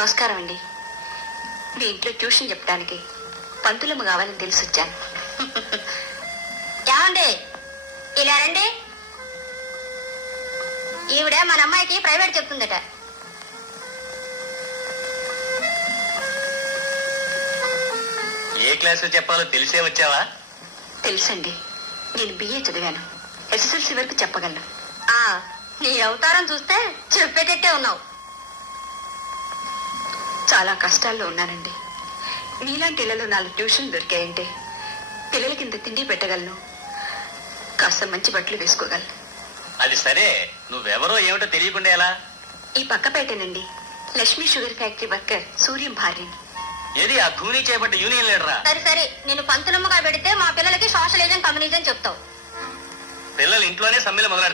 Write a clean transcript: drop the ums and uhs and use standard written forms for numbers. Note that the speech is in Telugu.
నమస్కారం అండి. మీ ఇంట్లో ట్యూషన్ చెప్పడానికి పంతులమ్మ కావాలని తెలిసి వచ్చాను. ఏమండి ఇలా రండి. ఈవిడ మన అమ్మాయికి ప్రైవేట్ చెప్తుందట. ఏ క్లాస్ చెప్పాలో తెలిసే వచ్చావా? తెలుసండి, నేను బిఏ చదివాను. ఎస్ఎస్ఎల్సీ వరకు చెప్పగలను. నీ అవతారం చూస్తే చెప్పేటట్టే ఉన్నావు. చాలా కష్టాల్లో ఉన్నానండి. మీలాంటి ఇళ్లలో 4 ట్యూషన్ దొరికాయంటే పిల్లలకి ఇంత తిండి పెట్టగలను, కాస్త మంచి బట్టలు వేసుకోగలను. అది సరే, నువ్వెవరో ఏమిటో తెలియకుండా ఎలా? ఈ పక్కపేటేనండి, Lakshmi sugar factory worker Suryam భార్యని. ఏది ఆ ధూని చేపట్ట యూనియన్ లీడరా? సరే నేను పంతులమ్మగా పెడితే మా పిల్లలకి సోషలిజం కమ్యూనిజం చెప్తావు. పిల్లలు ఇంట్లోనే సమ్మెలు మొదలు